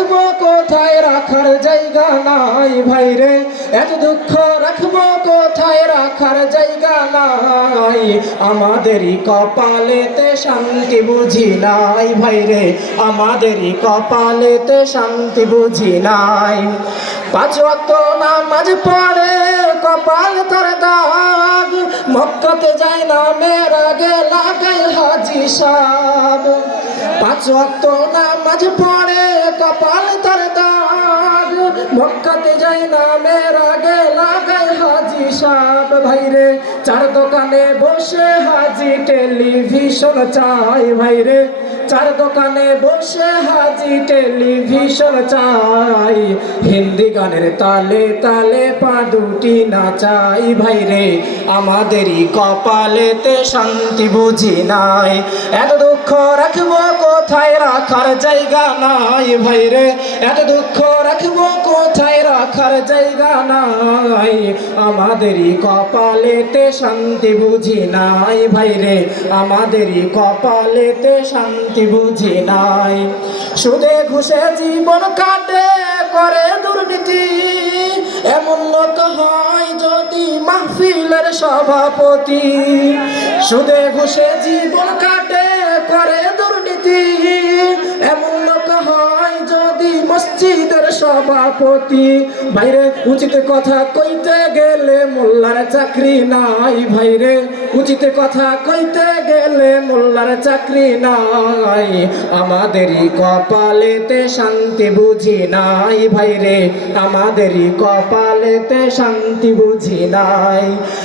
রাখব কোথায়? রাখার জায়গা নাই ভাইরে এত দুঃখ রাখব কোথায়? রাখার জায়গা নাই। আমাদেরই কপালেতে শান্তি বুঝি নাই ভাই রে। আমাদেরই কপালেতে শান্তি বুঝি নাই। পাঁচ ওয়াক্ত নামাজ পড়ে, কপাল তার দাগ। মক্কাতে যায় না মেরা গে লাগাই হাজি সাব পাঁচ ওয়াক্ত নামাজ পড়ে, কপাল তার দাগ। মক্কাতে যায় না মেরা গে লাগাই হাজি সাব ভাইরে, চার দোকানে বসে হাজি টেলিভিশন চাই। ভাইরে চার দোকানে বসে হাজি টেলিভিশন চাই। হিন্দি গানের তালে তালে পা দুটি নাচাই। ভাইরে আমাদেরই কপালেতে শান্তি বুঝি নাই। এত দুঃখ রাখব কোথায়? রাখার জায়গা নাই। ভাই রে, এত দুঃখ রাখব কোথায়? রাখার জায়গা নাই। আমাদেরই কপালেতে শান্তি বুঝি নাই। ভাইরে, আমাদেরই কপালেতে শান্তি বুঝি নাই। সুদে ঘুষে জীবন কাটে, করে দুর্নীতি। এমন লোক হয় যদি মাহফিলের সভাপতি। সুদে ঘুষে জীবন কাটে, করে দুর্নীতি। মসজিদের সভাপতি। ভাইরে, উচিত কথা কইতে গেলে মোল্লার চাকরি নাই ভাইরে। উচিত কথা কইতে গেলে মোল্লার চাকরি নাই। আমাদেরই কপালেতে শান্তি বুঝি নাই ভাইরে। আমাদেরই কপালেতে শান্তি বুঝি নাই।